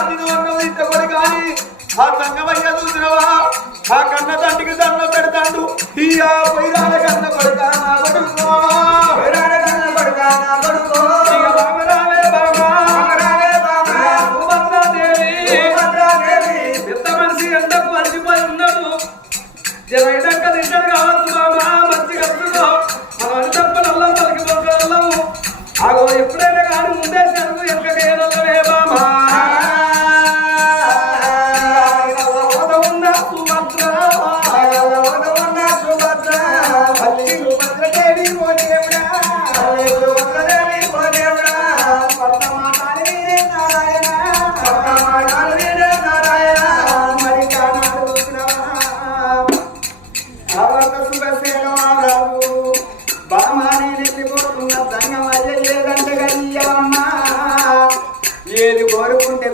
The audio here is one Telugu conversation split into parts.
కొడుకు అన్నది అన్నది ఆ సంగమయ్య చూసినవా? ఆ కన్న తండ్రికి దండం పెడతాడు. ఈ ఆ పైరాల కన్న పడతా నా కొడుకు. ఇక బామరాలే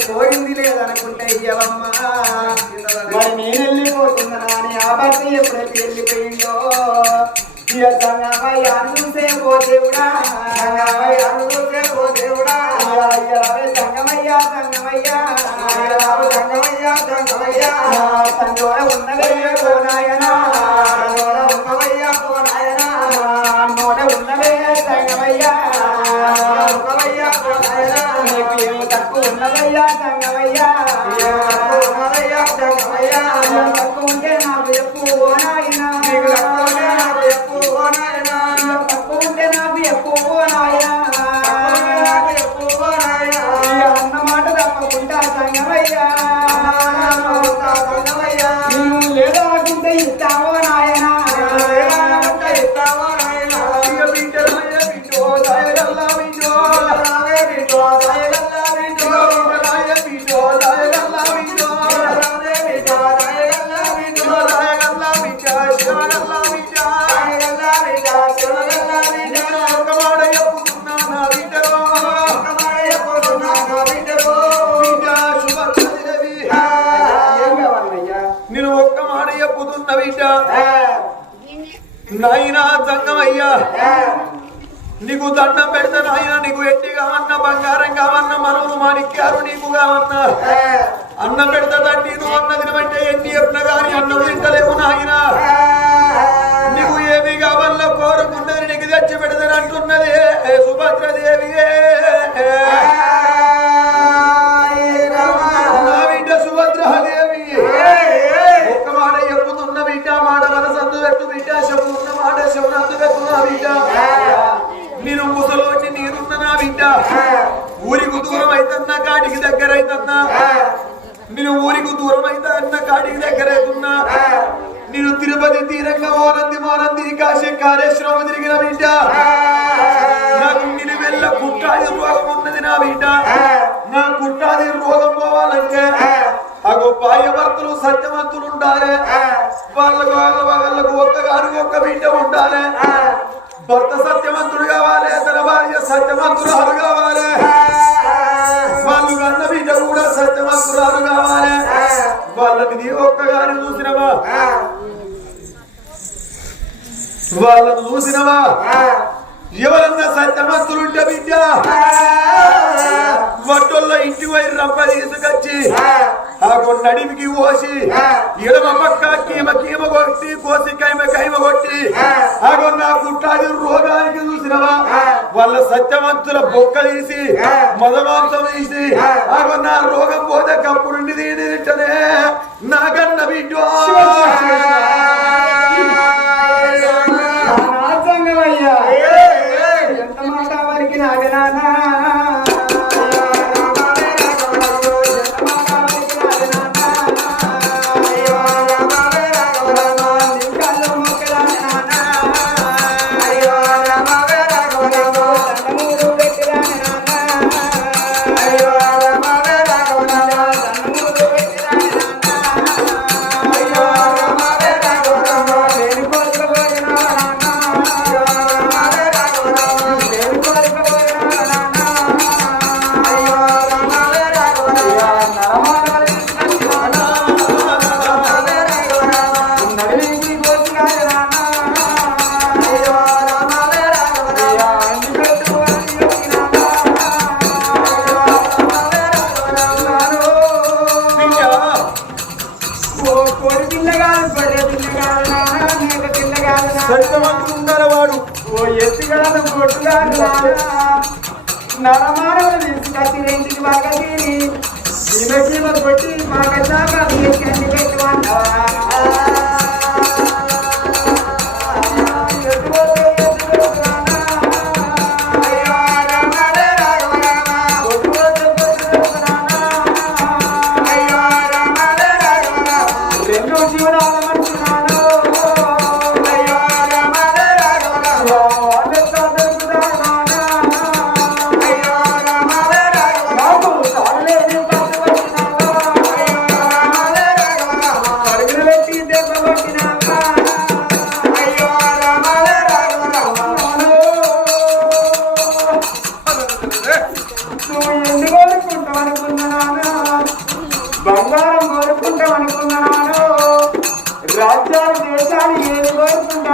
పోయింది లేదనుకుంటే ఇయ్యవమ్మా మరి నేను వెళ్ళిపోతున్నా అని ఆ భర్త ఎప్పుడైతే వెళ్ళిపోయిందో? ఇక సంగమయ్య అనుసే ఓ దేవుడా సంగమయ్య అనుసే ఓ దేవుడా అయ్యరావే సంగమయ్య సంగమయ్య సంగమయ్య సంగమయ్య. ఉన్నదే ఓ నాయనా తక్కువ ఉన్నదయ్యా సంగమయ్య ఉన్నదయ్యా సంగమయ్య అయ్యా. నీకు దండం పెడతాను నాయన నీకు ఎట్టి కావన్నా బంగారం కావన్నా మనవులు మాణిక్యారు నీకు కావన్నా. అన్నం పెడతాదండి నువ్వు అన్న తినమంటే ఎన్ని చెప్పినా కానీ అన్నం తింటలేవు నాయన. నీకు ఏమి కావాలో కోరుకున్నది నీకు తెచ్చి పెడతాను అంటున్నది. సుభద్రదేవి ఊరికి దూరం అయితన్నా కాడికి దగ్గర అయితన్నా? నేను ఊరికి దూరం అయితే అన్న కాడికి దగ్గర అవుతున్నా నేను తిరుపతి తీరంగా మోనంది మోనంది కాశీ కాళేశ్వరం తిరిగిన బిడ్డ. నాకు నిలువెల్ల కుట్టాది రోగం ఉన్నది నా బిడ్డ. నా కుట్టాది రోగం పోవాలంటే అగో భార్యభర్తలు సత్యవంతులు ఉండాలి. వాళ్ళకు వాళ్ళ వాళ్ళకు ఒక్కగాను ఒక్క బిడ్డ ఉండాలి. భర్త సత్యవంతుడు కావాలి తన భార్య సత్యవంతురాలు కావాలి. వాళ్ళు కన్న బిడ్డ కూడా సత్యవంతురాలు కావాలి. వాళ్ళకి నీ ఒక్కగాని చూసినవా? వాళ్ళను చూసినవా? ఎవరన్నా సత్యవంతులుంటే బిడ్డ? వడ్డల్లో ఇంటి పోయి రంప తీసుకొచ్చి నడిమికి పోసి ఎడమ పక్క కీమ కీమ కొట్టి కోసి కైమ కైమ కొట్టి ఆగో నా కుట్టాది రోగానికి చూసినవా వాళ్ళ సత్యవంతుల బొక్క తీసి మదమాంసం తీసి ఆగో నా రోగం పోతే కప్పుడు తింటనే నాకన్న బిడ్డ నరమానవులు తీసుకొచ్చి రెండింటి బాగా తీరి సీమ సీమ కొట్టి బాగా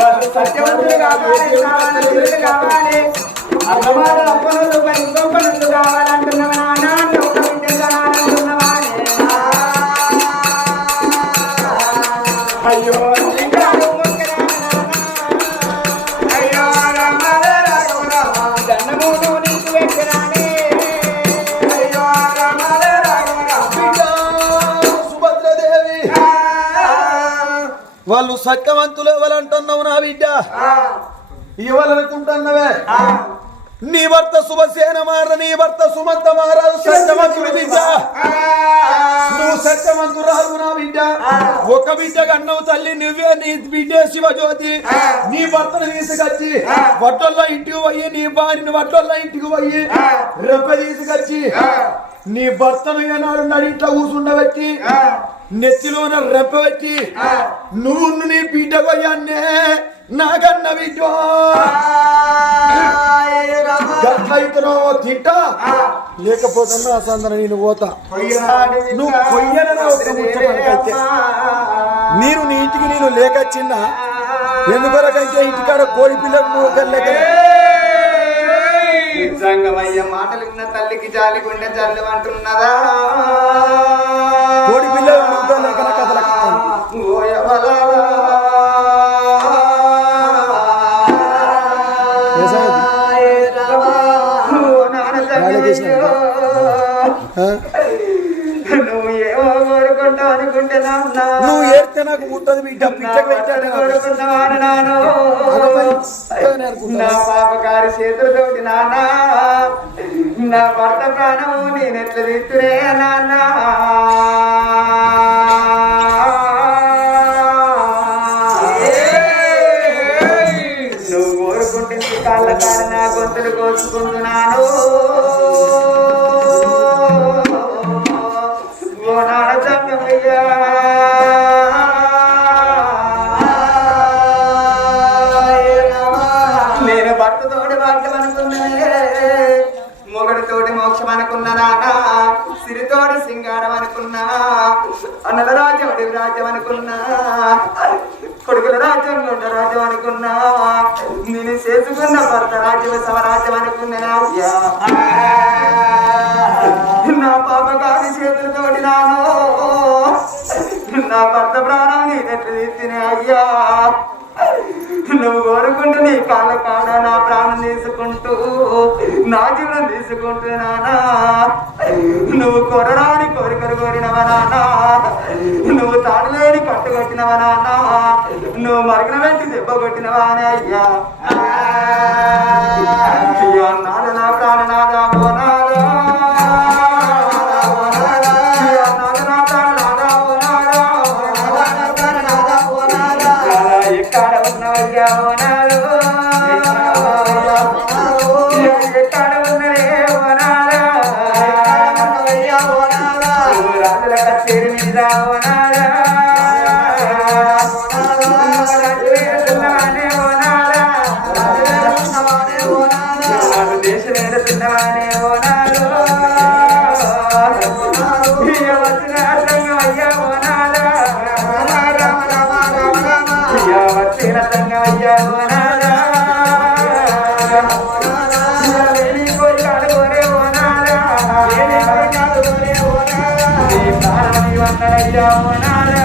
సత్యవంతులు కావాలి సామాన్యులు కావాలి. అమ్మవారు అప్పనులు మరి గొప్పనులు కావాలంటున్నావా నాన్న. ఒక అయ్యో. వాళ్ళు సత్యవంతులు ఎవరంటున్నావు నా బిడ్డ? ఇవ్వాలనుకుంటున్నవే? నీ భర్త శుభసేన మార నీ భర్త సుమంత మహారాజు సత్యవంతుడు బిడ్డ. నువ్వు సత్యవంతురాలు నా బిడ్డ. ఒక బిడ్డ కన్నావు తల్లి నువ్వే నీ బిడ్డే శివజ్యోతి. నీ భర్తను తీసుకొచ్చి వడ్డల్లో ఇంటికి పోయి నీ భార్యని వడ్డల్లో ఇంటికి పోయి రెప్ప తీసుకొచ్చి నీ భర్తను ఏనాడు నడింట్లో కూర్చుండబెట్టి నెత్తిలోన రెప్ప పెట్టి నువ్వు నీ బిడ్డ పోయాన్నే నాకన్న బిడ్డ గట్లయితున్నావో తింటా లేకపోతే నా సందన నేను పోతా. నువ్వు ఒక ముచ్చటకైతే నేను నీ ఇంటికి నేను లేక చిన్న. ఎందుకొరకైతే ఇంటికాడ కోడి పిల్లలు నువ్వు కల్లెక సంగమయ్య మాటలు విన్న తల్లికి జాలి గుండె జల్లు అంటున్నదా? నువ్వు ఏడితే నాకు ముట్టదు బిడ్డ పిచ్చకు నాను నా పాపకారి చేతులతోటి నాన్న నా భర్త ప్రాణము నేనెట్ల తీస్తురే నాన్న? సింగారం అనుకున్నా అన్నల రాజ్యం అడవి రాజ్యం అనుకున్నా కొడుకుల రాజ్యం గుండ రాజ్యం అనుకున్నా నేను చేసుకున్న భర్త రాజ్యం సమరాజ్యం అనుకున్నా. నా పాప కాని చేతులతోటి నాను నా భర్త ప్రాణం నేనెట్లు తీసినే అయ్యా. నువ్వు కోరుకుంటూ నీ కాళ్ళ కాడ నా ప్రాణం తీసుకుంటూ నా జీవనం తీసుకుంటూ నానా. నువ్వు కొరడాని కోరికలు కోరినవా నాన్న నువ్వు తాడలేని కట్టు కొట్టినవా నువ్వు మరగన వెంటి దెబ్బ కొట్టినవా అని అయ్యా. రాజుల కచేరి మీద వందల ఓనారా.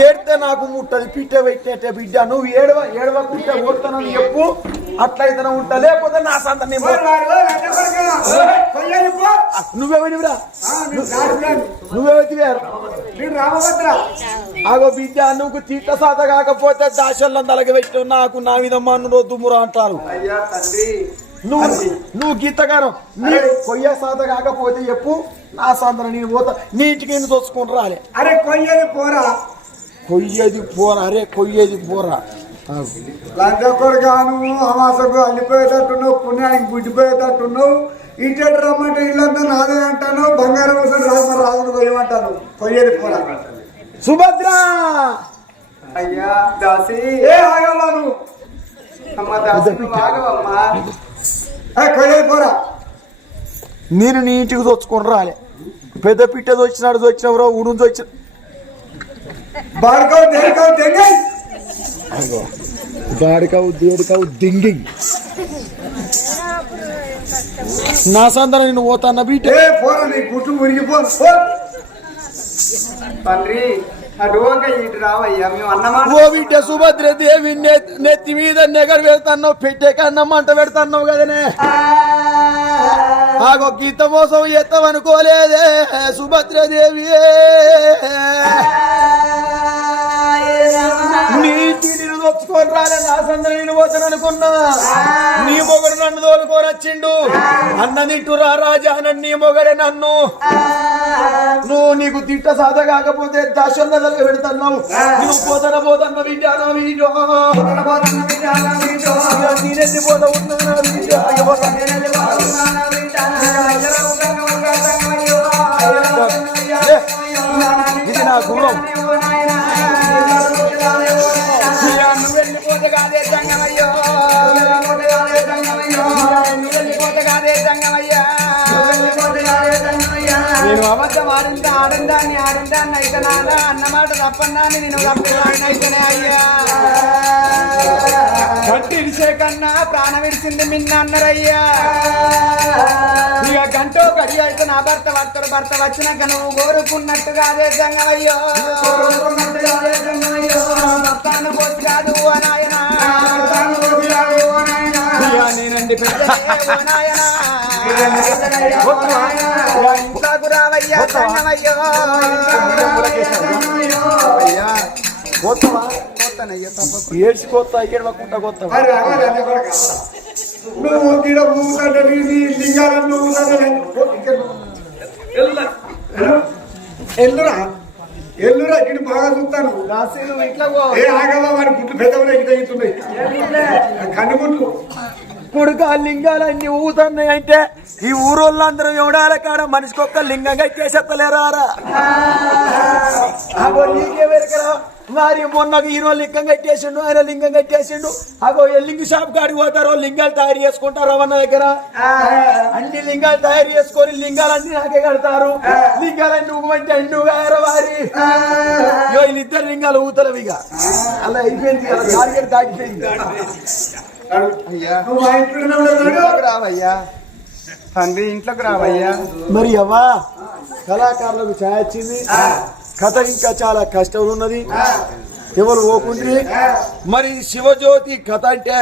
ఏడితే నాకు ముట్టది పిట్ట పెట్టేటే బిడ్డ. నువ్వు ఏడవ ఏడవకుంటే ఓడుతానని చెప్పు. అట్లయితే ఉంటా. లేకపోతే నా సంత నువ్వెవడివిరా? నువ్వెవడివే? రామభద్ర ఆగో బిడ్డ నువ్వు తీట సాత కాకపోతే దాశల్లం తలకి పెట్టు. నాకు నా విధమ్మా నువ్వు దుమ్మురా అంటారు. నువ్వు నువ్వు గీతగారం నీ కొయ్య సాత కాకపోతే చెప్పు నా సాంతన నేను పోతా. నీటికి నేను చూసుకుని రాలే. అరే కొయ్యని పోరా. కొయ్యేది పోరా అరే కొయ్యేది పోరా. ఆగు. లంచ కొడుగాను అమాసకు అల్లిపోయేటట్టున్నావు పుణ్యానికి గుడ్డిపోయేటట్టున్నావు ఇంటి రమ్మంటే ఇల్లంతా నాదే అంటాను బంగారం కోసం రాజు రాజును కొయ్యమంటాను. కొయ్యేది పోరా. సుభద్ర! అయ్యా దాసి. ఏ ఆగవాను అమ్మ దాసి ఆగవమ్మా. కొయ్యేది పోరా. నేను నీటికి దోచుకొని రాలే. పెద్ద పిట్ట దొచ్చినాడు దొచ్చినవరో ఉడును నా సందన నేను పోతాన్న బిడ్డ ఏ పోరా నీ గుట్టు మురిగిపో. తండ్రి ఓ బిడ్డ సుభద్ర దేవి నెత్తి మీద నెగరు పెడతాన్నావు పెట్టే కన్నా మంట పెడతాన్నావు కదనే. ఆగో గీత మోసం ఎత్తమనుకోలేదే సుభద్ర దేవి నీటి నేను నొచ్చుకొని రాలే నా సంద నేను పోతాను అనుకున్నా. నీ మొగడు నన్ను తోలుకొని వచ్చిండు. అన్న నిట్టురా రాజా నన్ను నీ మొగడే నన్ను. నువ్వు నీకు తిట్ట సాధ కాకపోతే దశల్లో తలకి పెడతావు నువ్వు పోతన పోతన్న బిడ్డ నా వీడియో నేనెత్తి పోతా ఉన్నా ఇది నా గుణం. ఆడిందాన్ని ఆడిందాన్ని అయితే నాదా అన్నమాట తప్పన్నా నేను తప్పదాన్ని అయ్యా. కట్టి ఇడిసే కన్నా ప్రాణం విడిచింది మిన్న అన్నరయ్యా. ఇక గంటో గడి అయితే నా భర్త భర్తడు భర్త వచ్చినాక నువ్వు కోరుకున్నట్టుగా అదే సంగమయ్యో. రావయ్యా పోతానయ్యా తప్ప ఏడ్చి పోతా ఏడవకుండా నువ్వు గిడ ఊగుతాంటే నీ లింగాలను ఎల్లురా ఎల్లురా ఇక్కడ బాగా చూస్తాను. ఏ ఆగవా వాడి గుట్టు పెద్దవనే ఇటు తగ్గుతున్నాయి కన్నుగుట్లు కొడుకు ఆ లింగాలన్నీ ఊతున్నాయి అంటే ఈ ఊరోళ్ళందరూ ఎవడాల కాడ మనిషికి ఒక్క లింగంగా చేసేత్తలేరారా అగో మరి మొన్న హీరో లింగం కట్టేసిండు ఆయన లింగం కట్టేసిండు అగో లింగ్ షాప్ కాడికి పోతారో లింగాలు తయారు చేసుకుంటారు అవన్న దగ్గర? అన్ని లింగాలు తయారు చేసుకొని లింగాలన్నీ నాకే కడతారు. లింగాలన్నీ ఊగమంటే అండు వారి? ఇగో వీళ్ళిద్దరు లింగాలు ఊతలవి ఇక అలా అయిపోయింది కదా టార్గెట్ రావయ్యా. తండ్రి ఇంట్లోకి రావయ్యా. మరి అవ్వా కళాకారులకు ఛాయ వచ్చింది కథ ఇంకా చాలా కష్టం ఉన్నది. ఎవరు ఓకుండ్రి? మరి శివజ్యోతి కథ అంటే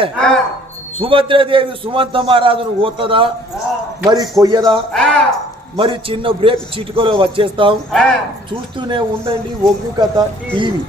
సుభద్రాదేవి సుమంత మహారాజును పోతుందా మరి కొయ్యదా? మరి చిన్న బ్రేక్ చిటుకలో వచ్చేస్తాం. చూస్తూనే ఉండండి ఒగ్గు కథ టీవీ.